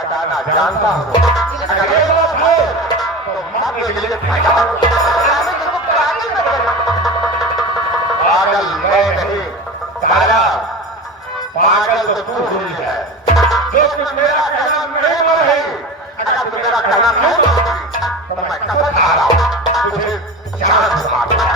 हटाना जानता हूँ। अगर ये बात है तो मरने के लिए तैयार हूँ। पागल मैं नहीं तारा, पागल तो तू हुई है जो तुम मेरा कहना नहीं माने। अगर तुम मेरा कहना नहीं मानोगी तो मैं कसम खा रहा हूँ तुझे जान से मार दूंगा।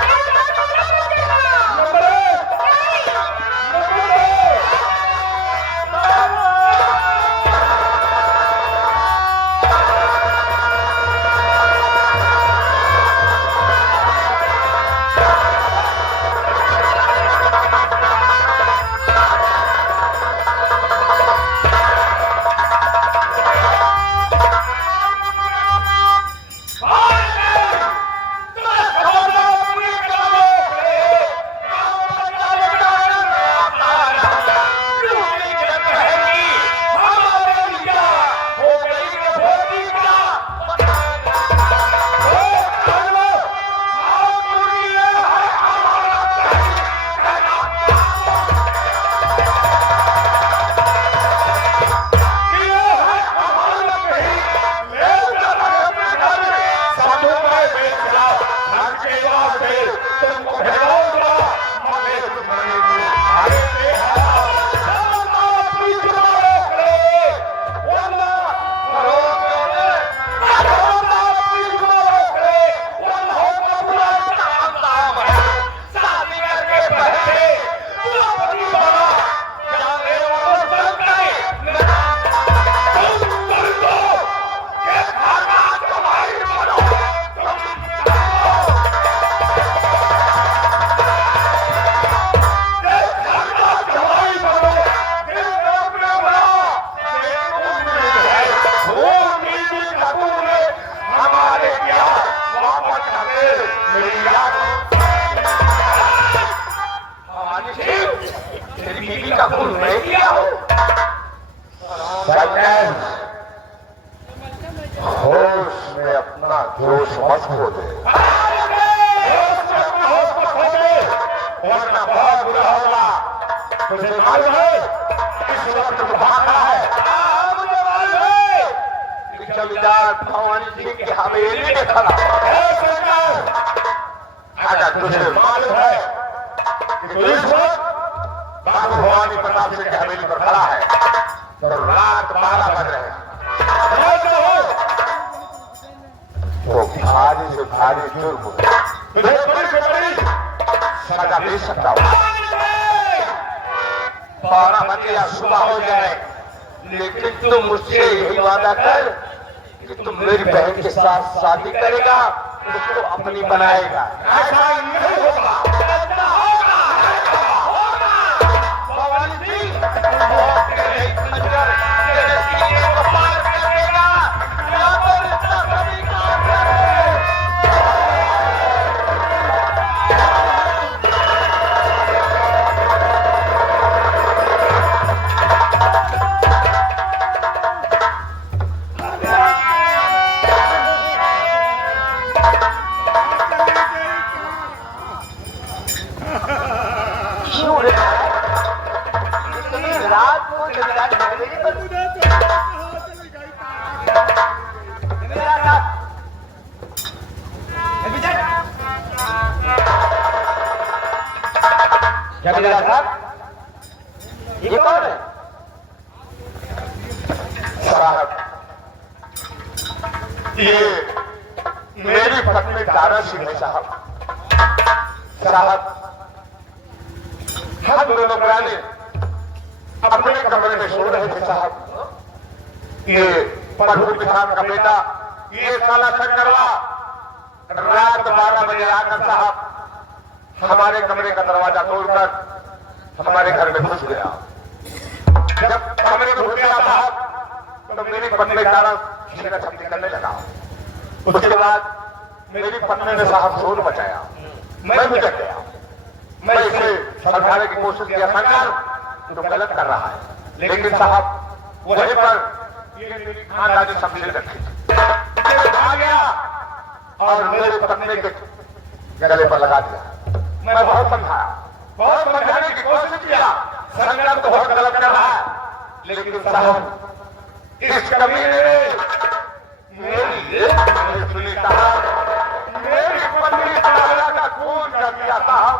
होश में अपना जोश मत खो दे, वरना बहुत बुरा होगा। तुझे मालूम है इस वक्त भागा है, मुझे मालूम है कि जमींदार भवानी जी की हवेली में खड़ा है। अगर तुझे मालूम है कि तू इस वक्त बाबू भवानी प्रताप सिंह की हवेली पर खड़ा है तो रात 12 बज रहे हैं, तो भारी से भारी जुर्म तुझे बड़ी से बड़ी सजा दे सकता हूं। 12 बजे या सुबह हो जाए, लेकिन तुम मुझसे यही वादा कर कि तुम मेरी बहन के साथ शादी करेगा, उसको अपनी बनाएगा। ऐसा नहीं होगा। जमींदार साहब, ये कौन है? साहब, ये मेरी पत्नी तारा सिंह है साहब। साहब, हम दोनों पुराने अपने कमरे में सो रहे थे साहब। ये प्रभु किसान का बेटा, ये साला शंकरवा रात 12 बजे आकर साहब हमारे कमरे का दरवाजा तोड़कर हमारे घर में घुस गया। जब कमरे में घुस गया साहब तो मेरी पत्नी तारा छीना छपटी करने लगा। उसके बाद मेरी पत्नी ने साहब शोर मचाया, मैं भी डर गया। मैं इसे समझाने की कोशिश किया, शंकर तो गलत कर रहा है, लेकिन साहब वहीं पर ये मेरी खानदानी समझे रखी आ गया और मेरे पत्नी के गले पर लगा दिया। मैं बहुत समझाया, बहुत समझाने की कोशिश किया, शंकर तो बहुत गलत कर रहा है, लेकिन साहब इस कमीने ने मेरी सुनी साहब, मेरी पत्नी साहरा का खून कर दिया साहब।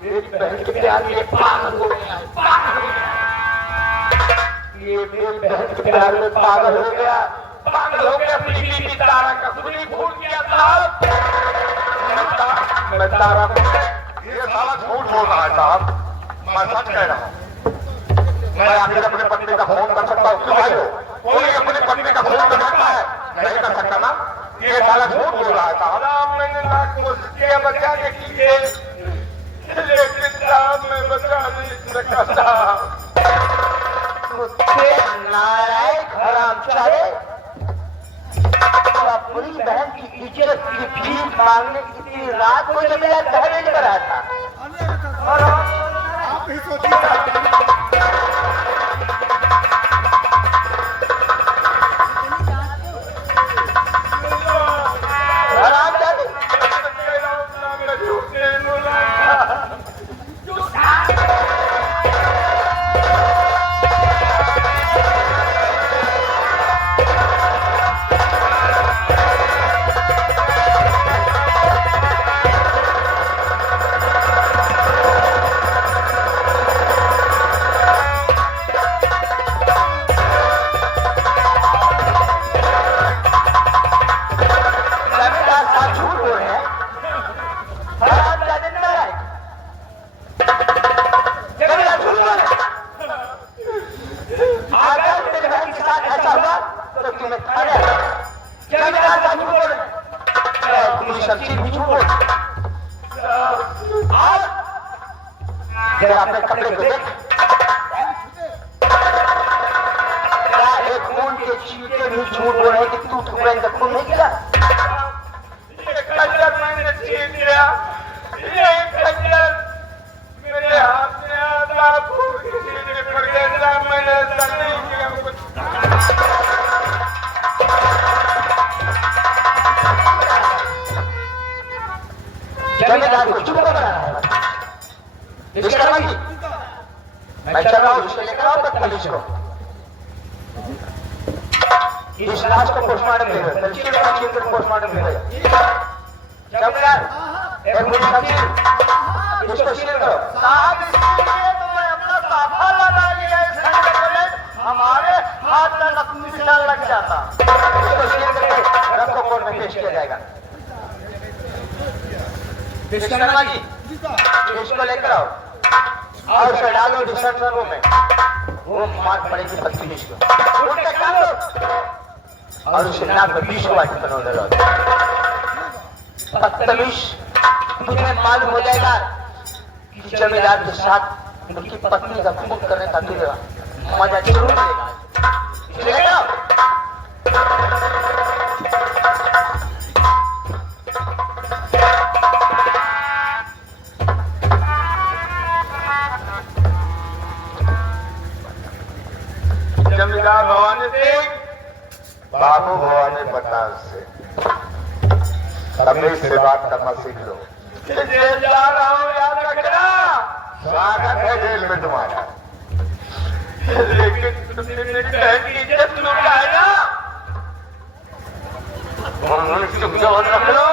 मेरी बहन के प्यार में पागल हो गया, ये मेरी बहन के प्यार में पागल हो गया, अपनी बीवी तारा का खुद ही भूल गया साहब। मैं तारा को ये साला झूठ बोल रहा है साहब, मैं सच कह रहा हूँ। मैं आखिर अपने पत्नी का फोन कर सकता हूँ, कोई अपनी पत्नी का फोन कर सकता है? नहीं कर सकता ना, ये साला झूठ बोल रहा है साहब। मैंने लाख कोशिश किया बचा के लिए, लेकिन साहब मैं बचा नहीं सकता। नारायण हरामजादे, अपनी बहन की इज्जत की भीख मांगने की रात को जब मेरा घर नहीं कर रहा था, और आप ही सोचिए अपने कपड़े को देख, क्या एक खून के छींटे भी झूठ बोल रहे कि तू ठुकराई का खून नहीं किया? ये खंजर मैंने छीन लिया, ये खंजर मेरे हाथ में आता, खून के छींटे पड़ गया, मैंने ऐसा नहीं किया। जमींदार को चुप कर रहा है। विश्वकर्मा जी, मैं चल रहा हूँ, उसको लेकर आओ बदतमीज को। इस लाश को पोस्टमार्टम ले लो, पोस्टमार्टम ले लो। जमींदार, एक मिनट इसको सील करो। साहब इसलिए तो मैं अपना साफा लगा लिया, इस खंजर में हमारे हाथ में लकड़ी से लग जाता। इसको सील करके रखो, कोर्ट में पेश किया जाएगा। विश्वकर्मा जी, इसको लेकर आओ और उसे डालो डिस्टेंसर रूम में, वो मार पड़ेगी बदतमीज को। उठ के काम लो और उसे नाक में 20 वाट बनोले लो। बदतमीज, तुझे मालूम हो जाएगा कि जमींदार के साथ उनकी पत्नी का खून करने का तुझे मजा जरूर देगा। चले जाओ। जमींदार भवानी सिंह, बाबू भवानी पठान से तमीज से बात करना सीख लो। जेल जा रहा हूँ, याद रखना। स्वागत है जेल में तुम्हारा, लेकिन तुमने बहन की इज्जत लुटाई ना। चुप रख लो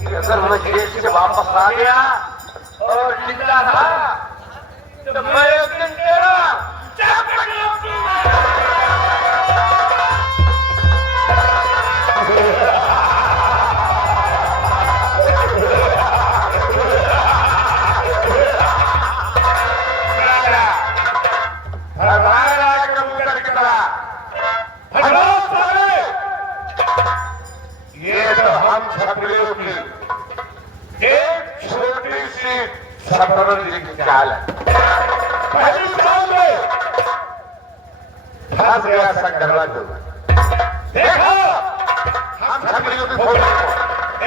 कि अगर मैं जेल से वापस आ गया और जिंदा था तो मैं एक दिन तेरा चाकू लूंगा। कबूतर की तरह ये तो हम छपड़ियों की एक छोटी सी सफरंगी की चाल है। पहली साल में फंस गया संगरवा जो। देखो हम छपड़ियों की फोटो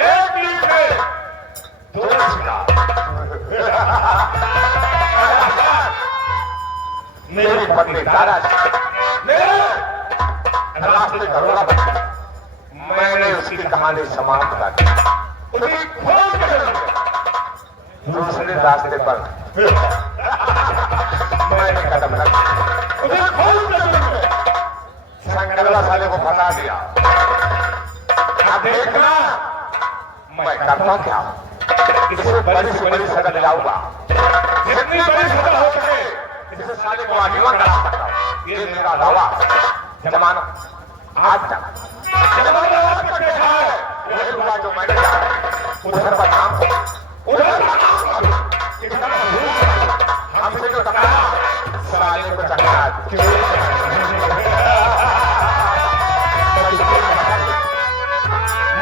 एक मीट में दो शिकार। मेरी पत्नी तारा मेरे रास्ते करोड़ा बना, मैंने उसकी कहानी समाप्त कर दी। उसकी खोज दूसरे रास्ते पर मैंने कदम रखा, उसे खोज संगरवा साले को फंसा दिया। अब देखना मैं करता क्या, इसे बड़ी से बड़ी सजा दिलाऊंगा, जितनी बड़ी सजा हो सके इसे साले को आजीवन करा सकता हूं। ये मेरा दावा। जमाना आज तक देखा है, वही हुआ जो मैंने कहा। उधर बदनाम उधर हमसे जो टकराया साले को टकरा।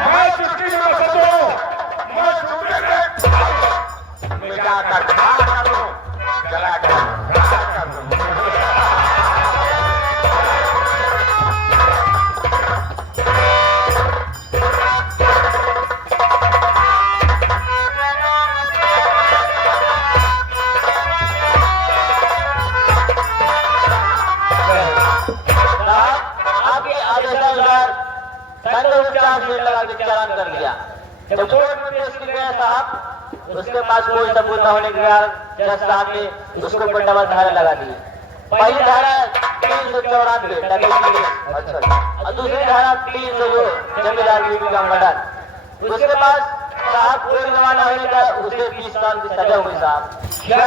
मैं चुटकी में फंसूं, मैं चुटकी में मिला कर खा करूं, जला कर चालान कर दिया। जब कोर्ट में पेश किया गया साहब, उसके पास कोई सबूत न होने के कारण जज साहब ने उसको कोई डबल धारा लगा दी। पहली धारा 394 और दूसरी धारा 300 जमींदार बीवी का मर्डर। उसके पास साहब कोई गवाह न होने का उसे 20 साल की सजा हुई साहब। क्या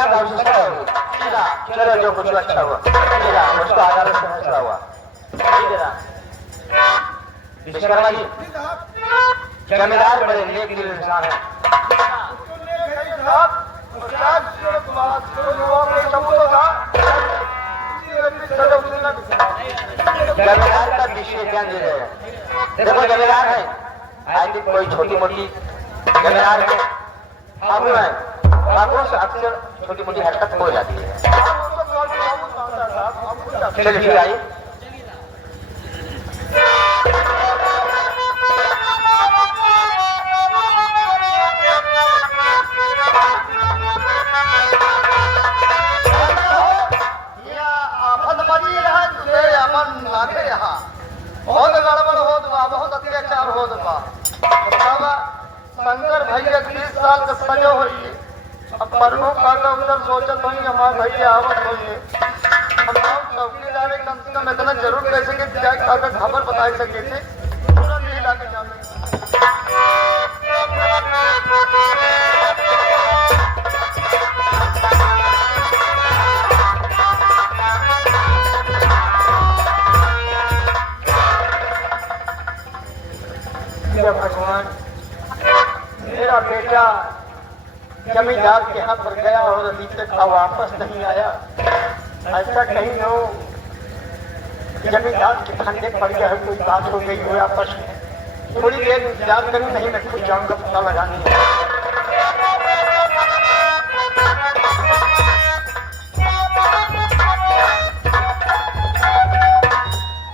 चलो जो कुछ अच्छा हुआ उसको अदालत से फैसला हुआ। विश्वकर्मा जी जमींदार बड़े नेक दिल इंसान है। जमींदार का विषय ध्यान दे रहे हैं। देखो जमींदार है, आज कोई छोटी मोटी जमींदार है, बाबू है, बाबू से अक्सर छोटी मोटी हरकत हो जाती है। चलिए फिर आइए। बहुत गड़बड़ होत बा, बहुत अत्याचार होत बा। शंकर भैया 30 साल का सजा हुई। अब परमो काका उधर सोचत होई हमारे भैया आवत होई। हम चौकीदार कम से कम इतना जरूर कह सके कि जाए काका खबर बता सके थे पूरा नहीं लाके जाने। भगवान मेरा बेटा जमींदार के हाथ पर गया और अभी तक वापस नहीं आया। ऐसा कहीं हो जमींदार के फंदे पड़ गया है, कोई बात हो गई हो आपस में। थोड़ी देर इंतजार करूं, नहीं मैं खुद जाऊंगा पता लगाने।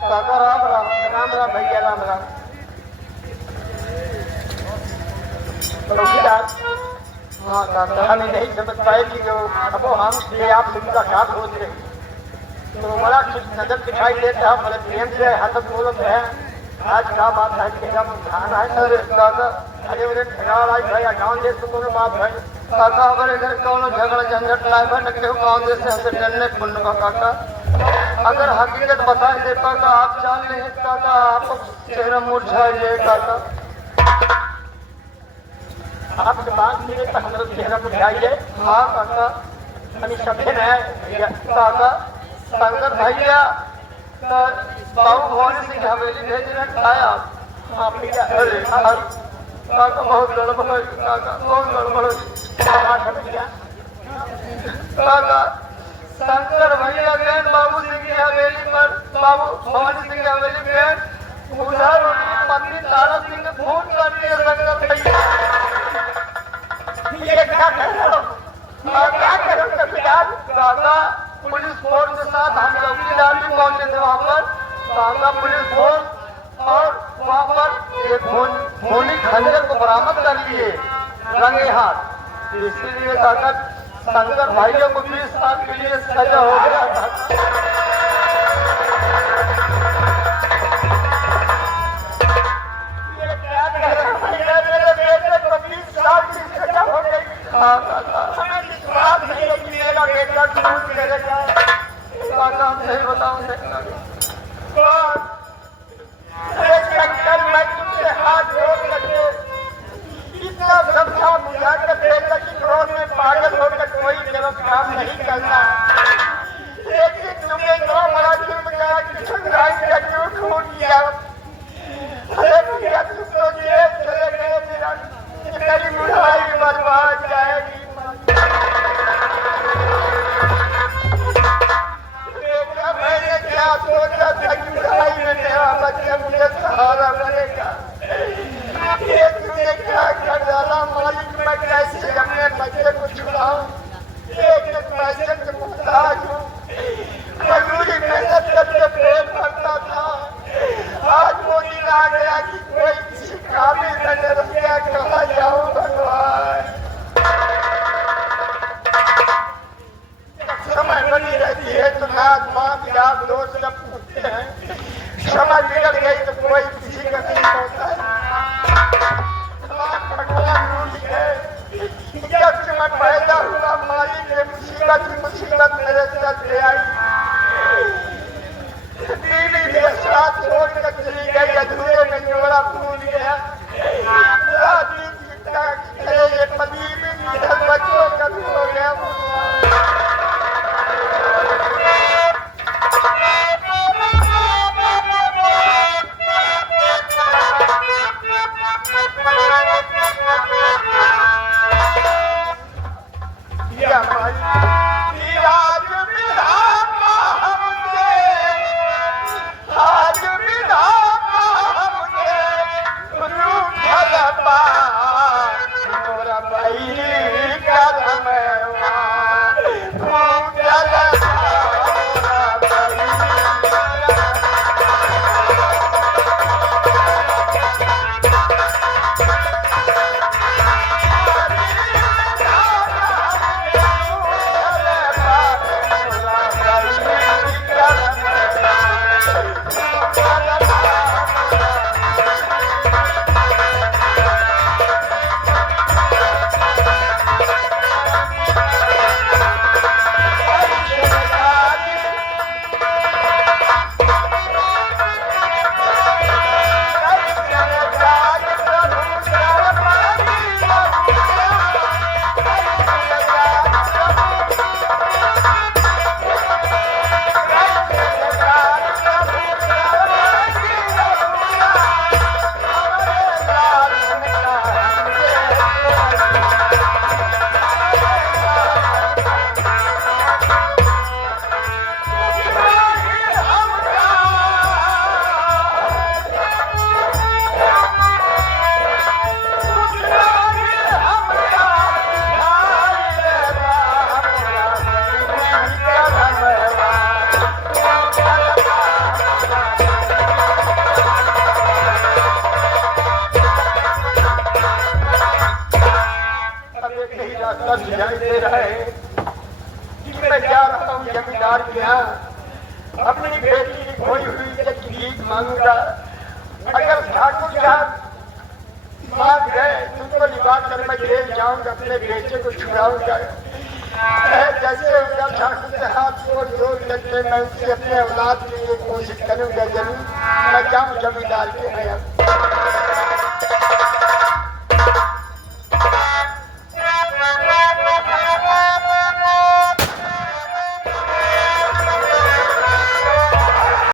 काका राम राम। राम राम भैया, राम राम। हाँ काका हमें नहीं समझ पाए कि जो अब हम आपसे मुलाकात हो रही तो बड़ा कुछ नजर दिखाई देता है, बड़े प्रेम से हाथ बोलत है। आज का बात है कि हम खाना है सर दादा अरे उन्हें ठगाड़ आई भाई गाँव देश को बात है। काका हमारे घर कौन झगड़ा झंझट ना बन के गाँव से हमसे डरने पुण्य का काका अगर हकीकत बताए दे काका आप जान ले काका आप चेहरा मुरझा जाए काका आपके बात मिले तो हमारा चेहरा मुरझाइए। हाँ काका हमें सभ्य है भैया। काका शंकर भैया बाबू भवानी सिंह हवेली भेज रहे खाया आप भैया अरे काका बहुत गड़बड़ है काका बहुत गड़बड़ है क्या बात है भैया? काका शंकर भैया गए बाबू सिंह की हवेली पर बाबू भवानी सिंह की हवेली पे उधर उनकी पत्नी तारा सिंह ने फोन कर दिया शंकर भैया ये क्या कर रहे हो? क्या कर रहे हो भैया? काका पुलिस फोर्स के साथ हम चौकीदार भी पहुंचे थे वहाँ पर काका पुलिस फोर्स और वहाँ पर एक खूनी खंजर को बरामद कर लिए रंगे हाथ इसीलिए काका शंकर भाइयों को 20 साल के लिए सजा हो गया ये क्या कर रहे हो भैया? मेरे बेटे को 20 साल की सजा हो गई। हाँ काका हमें विश्वास नहीं है कि मेरा बेटा झूठ करेगा। काका सही बताऊं और अरे शंकर, मैं तुमसे हाथ जोड़ करके इतना समझा बुझा कर बेटा की क्रोध में पागल होकर कोई गलत काम नहीं करना, लेकिन तुमने इतना बड़ा जुर्म किया कि संग्राम का झूठ हो दिया। अरे भैया तुम तो जेल चले गए, मेरी बुढ़ाई बर्बाद जाएगी। बेटा मैंने क्या सोचा था कि बुढ़ाई में मेरा बच्चा मुझे सहारा बनेगा, ये तुमने क्या कर डाला मालिक। मैं कैसे अपने बच्चे को छुड़ाऊं? एक पैसे के मुहताज हूँ, मजदूरी मेहनत करके पेट भरता था। आज वो दिन आ गया कि कोई किसी काबिल न रह गया, कहाँ जाऊं भगवान। समय बनी रहती है तो नाथ बाप याद दोस्त सब पूछते हैं, समय बिगड़ गई तो कोई किसी का नहीं होता है। भगवान रूठ गए। जब से मैं पैदा हुआ मालिक ने मुसीबत मेरे सर ले आई। बीवी भी साथ छोड़ कर चली गई, अधूरे में जोड़ा फूल गया। आदमी चिंता करे ये पति भी बच्चों का भी हो गया। दिखाई दे रहा है कि मैं जा रहा हूँ जमींदार के यहाँ अपनी बेटी की खोई हुई इज्जत की भीख मांगूंगा। अगर ठाकुर साहब मान गए तुमको निवास कर मैं जेल जाऊंगा अपने बेटे को छुड़ाऊंगा जैसे उनका ठाकुर से हाथ जोड़ करके मैं उससे अपने औलाद के लिए कोशिश करूंगा जरूर मैं जाऊँ जमींदार के यहाँ